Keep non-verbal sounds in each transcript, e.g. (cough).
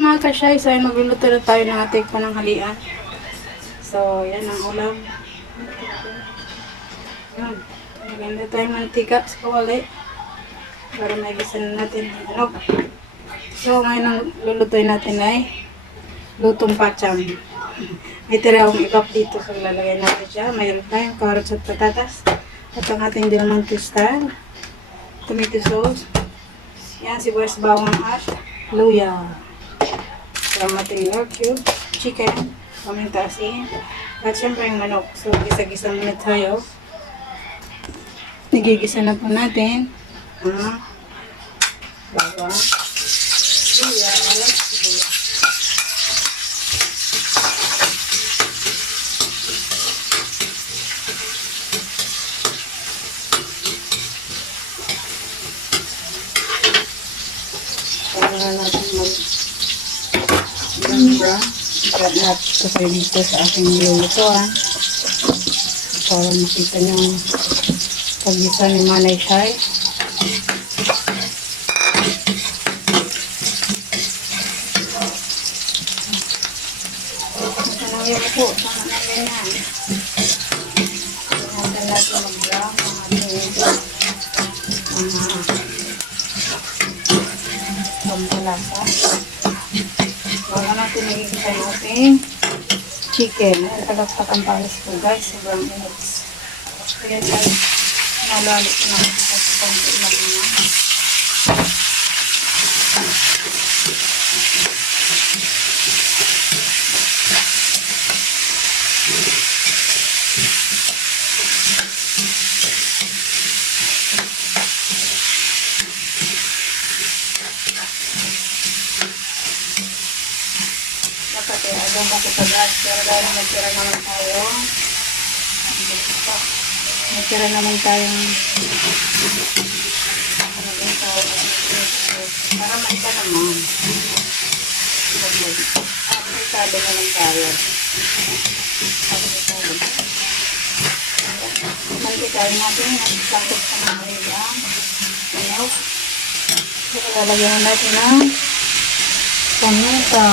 mga kasyay, so ay magluluto na tayo ng ating pananghalian. So, yan ang ulam. Yan. Maganda tayong mantika sa kawali. Para maigisa na natin ang ano. So, ngayon ang lulutuin natin ay lutong pacham. May tira akong ikap dito. So, lalagay natin siya. Mayroon tayong carrots at patatas. At ang ating dilamang twistan. Tomato sauce. Yan, sibuyas bawang at luya. Ating York cube. Chicken. Paminta asin. At syempre yung manok. So, gisa-gisa muna tayo. Nagigisa na po natin. Ah. Bawang. Luya. At sibuyas. Para natin mag ganda. Natin ito kayo dito sa aking nilulutuan. Para makita niyo pagisa ni Manay Shai. Masanangin po. Ating chicken. Ang talagpak ang palas ko guys. Sobrang init. Kaya guys, nalalit na ako sa konti lang na. Alam ko sa gas. Pero dahil nagtira naman tayo. Nagtira naman tayong? Para maika naman. Aplikado na lang tayo. Aplikado. Malipitayin natin ang sakot sa mga ilang. So, lalagyan natin ng paminta.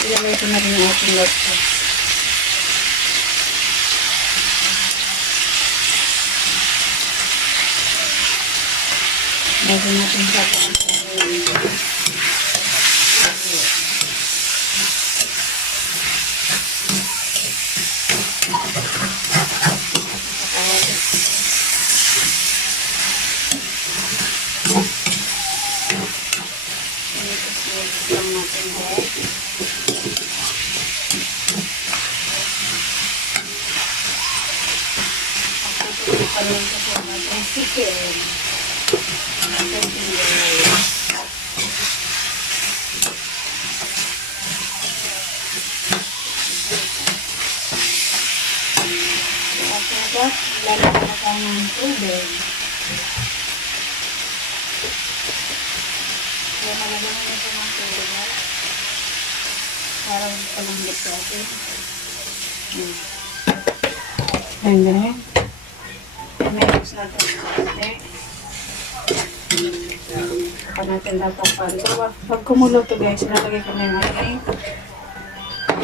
Ilagay ko na rin ang ating lobster. Lagyan natin sa lang natin guys. Patutupan lang kasi ang ating chicken. Ating chicken. At ito, lalagyan ng tubig. Kaya malagyan na siya ng tubig ha. Para palambot sa atin. Hmm. Ayan ganyan. Mix natin sa konti. Saka natin. So, wag- pag kumulo to guys, nalagay ko na yung ating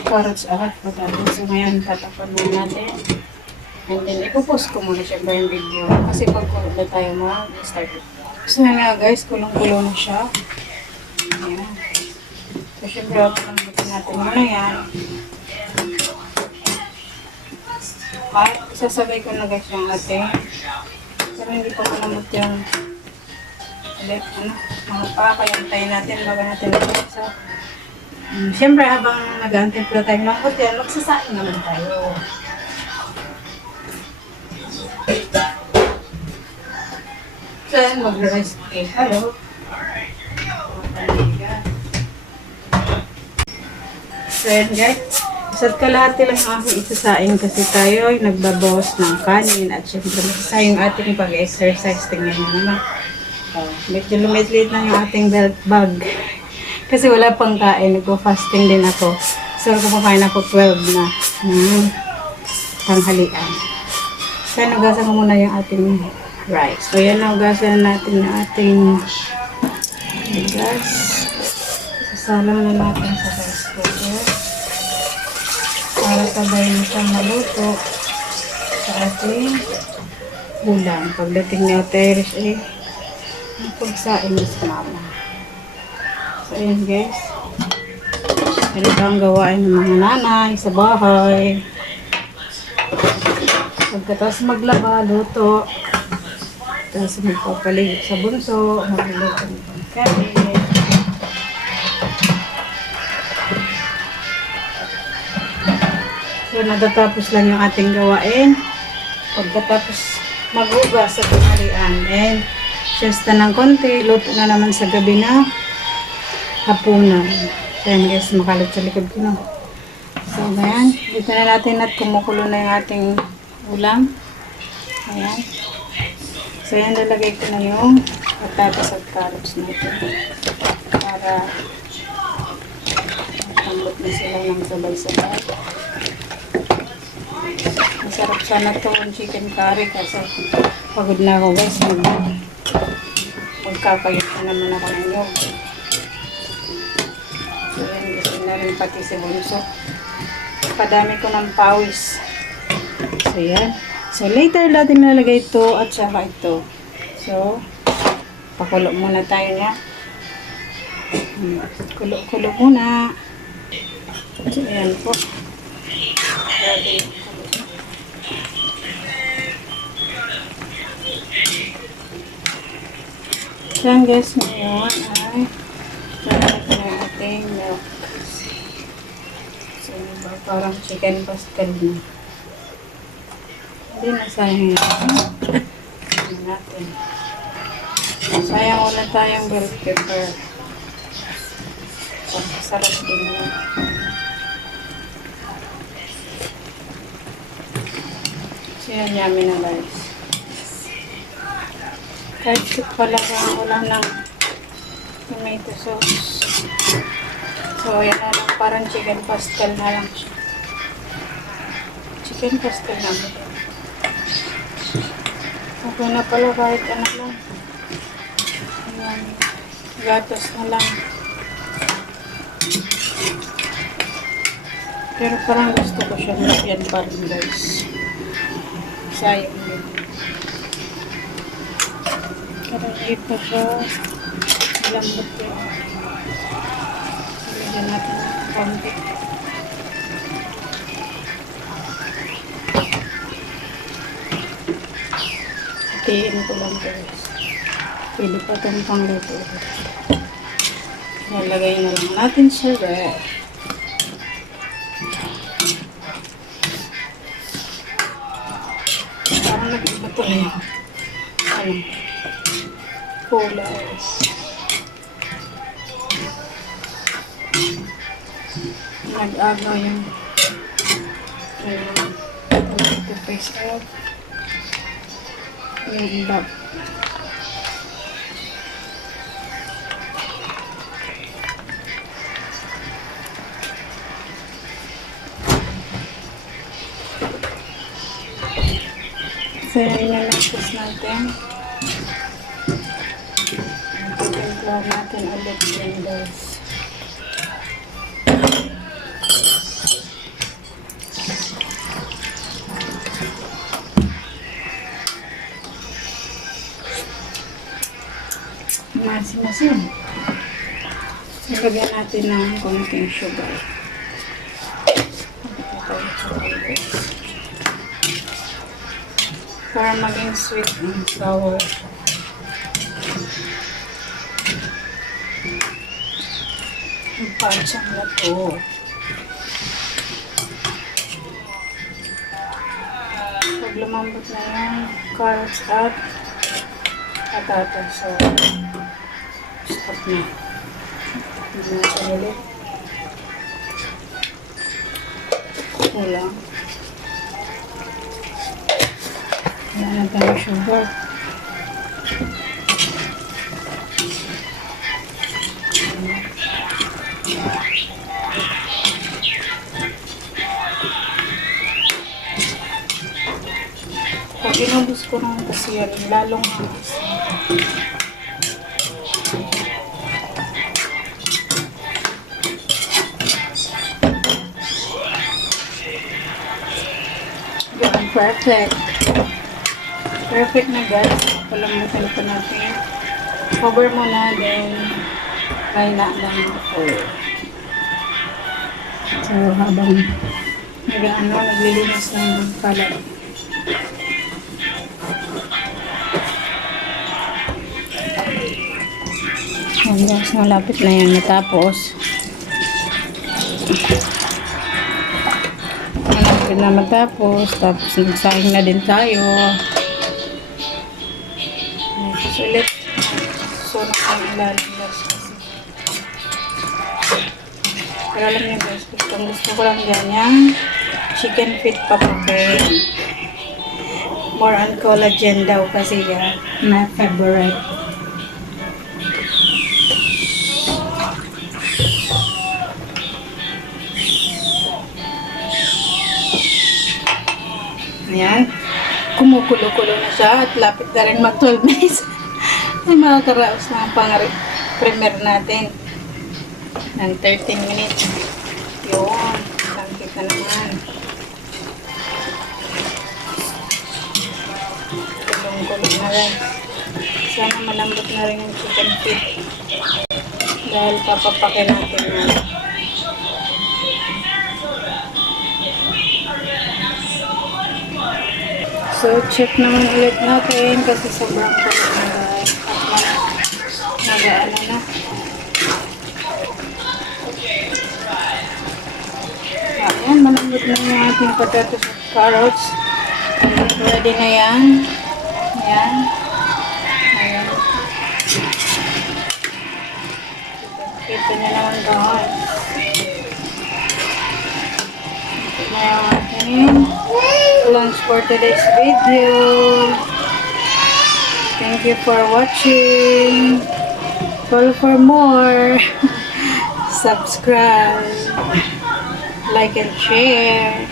carrots at patatas. So, ngayon tatakpan muna natin. And then, ipopost ko muna siya yung video. Kasi pag na tayo mag-start. So, yun nga guys, kulong-kulo na siya. Syempre, palambutin natin muna yan. At sasabay ko na guys yung ating pero hindi pa malambot yung ulit, ano, mga pa, kaya antayin natin bago natin ulit. So, um, syempre, habang nag-aantay pala tayo ng hotel, magsasain naman tayo. Yan, mag-rice cake. Hello. So, yan guys. Isa't kalahati lang ang aking isasain kasi tayo ay nagbabawas ng kanin at syempre masasayang ating pag-exercise. Tingnan nyo naman. Oh, medyo lumit-lit na yung ating belt bag. (laughs) Kasi wala pang kain. Nagpo-fasting din ako. So, kumakain ako 12 na. Hmm. Tanghalian. Kaya nagasan ko muna yung ating rice. So, yan nagasan natin yung ating bigas. Sasala na natin sa rice cooker. Para sabay siyang maluto sa ating ulam. Pagdating ni Oteris eh, ang pagsain ni sa mama. So, ayan guys. Ganito ang gawain ng mga nanay sa bahay. Pagkatapos maglaba, luto. Tapos magpapaligid sa bunso, magluluto ng pangkain. So, natatapos lang yung ating gawain. Pagkatapos maghugas sa tanghalian. And, siesta ng konti, luto na naman sa gabi na hapunan. Ayan guys, makalat sa likod ko na. So, ayan. Dito na natin at kumukulo na yung ating ulam. Ayan. So, ayan, lalagay ko na yung patatas at carrots natin. Para matambot na sila ng sabay-sabay. Masarap sana to yung chicken curry kasi pagod na ako guys. Mag magkakayot na naman ako ng yogurt. So, yan, gusto na rin pati si Bunso. Padami ko ng pawis. So, yan. So, later natin nalagay ito at saka ito. So, pakulo muna tayo niya. Hmm, Kulo-kulo muna. So, yan po. Grabe. So, yan guys, ngayon ay lalagyan ko ng ating milk. So, diba, parang chicken pastel na. Hindi na sayang yun. Ano natin. Sayang wala tayong bell pepper. Sarap din yun. So, yan, yummy na guys. Soup pala ka, wala ng tomato sauce. So, yan na lang, parang chicken pastel na lang siya. Chicken pastel na ba? Okay na pala kahit ano lang. Ayan. Gatas na lang. Pero parang gusto ko siya yan pa rin guys. Sayang yun. Hindi pa siya lambot yun. Lagyan natin ng konti. Hatiin ko lang guys. Pwede pa itong pangluto. Lalagay na lang natin sa ref. Parang nag-iba na yun. Ano? Kulay. Nag-agaw yung yung toothpaste out. Yung iba. So, yun lang natin. Timpla natin ulit yun guys. Masin-masin. Ilagyan natin ng konting sugar. Para maging sweet and sour. Ang pansang na to. Pag lumambot na yung carrots at patatas, so stop na. Hindi na siya ulit. Kulang. Wala na tayo sugar. Pag inubos ko naman kasi yan, lalong ubos. Yan, perfect. Perfect na guys. Palambutan pa natin. Cover muna, then try na lang ako. So, habang nag-ano, naglilinis ng kalat. Yan guys, malapit na yan matapos. Malapit na matapos. Tapos nagsahing na din tayo. Tapos ulit. Susunod ang ilalim guys. Pero alam niyo guys, gustong gusto ko lang dyan yung chicken feet papapay. More on collagen daw kasi yan. My favorite. Ayan. Kumukulo-kulo na siya at lapit na rin mag 12 (laughs) minutes. Ay makakaraos na ang pang premier natin. Ng 13 minutes. Yun. Langkit na naman. Kulong-kulong na rin. Sana malambot na rin yung chicken feet. Dahil papapakin natin yan. So, check naman ulit natin kasi sobrang kulit na guys. At nag-ano na. Ayan, malambot na yung ating potatoes at carrots. And ready na yan. Ayan. Ayan. Ito na naman guys. Ito na yung ating lunch for today's video. Thank you for watching. Follow for more. (laughs) Subscribe. Like and share.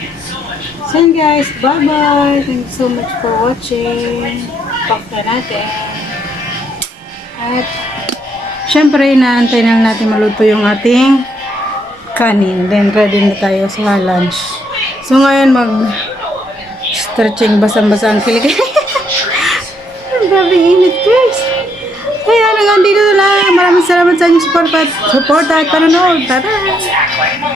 So guys, bye-bye. Thank you so much for watching. Pack na natin. At syempre, inaantay na natin maluto yung ating kanin. Then ready na tayo sa lunch. So ngayon mag stretching basang-basa (laughs) ang kilig. Ang Grabe init guys. Kaya hanggang dito na lang. Maraming salamat sa inyong support at support at panonood. Tara!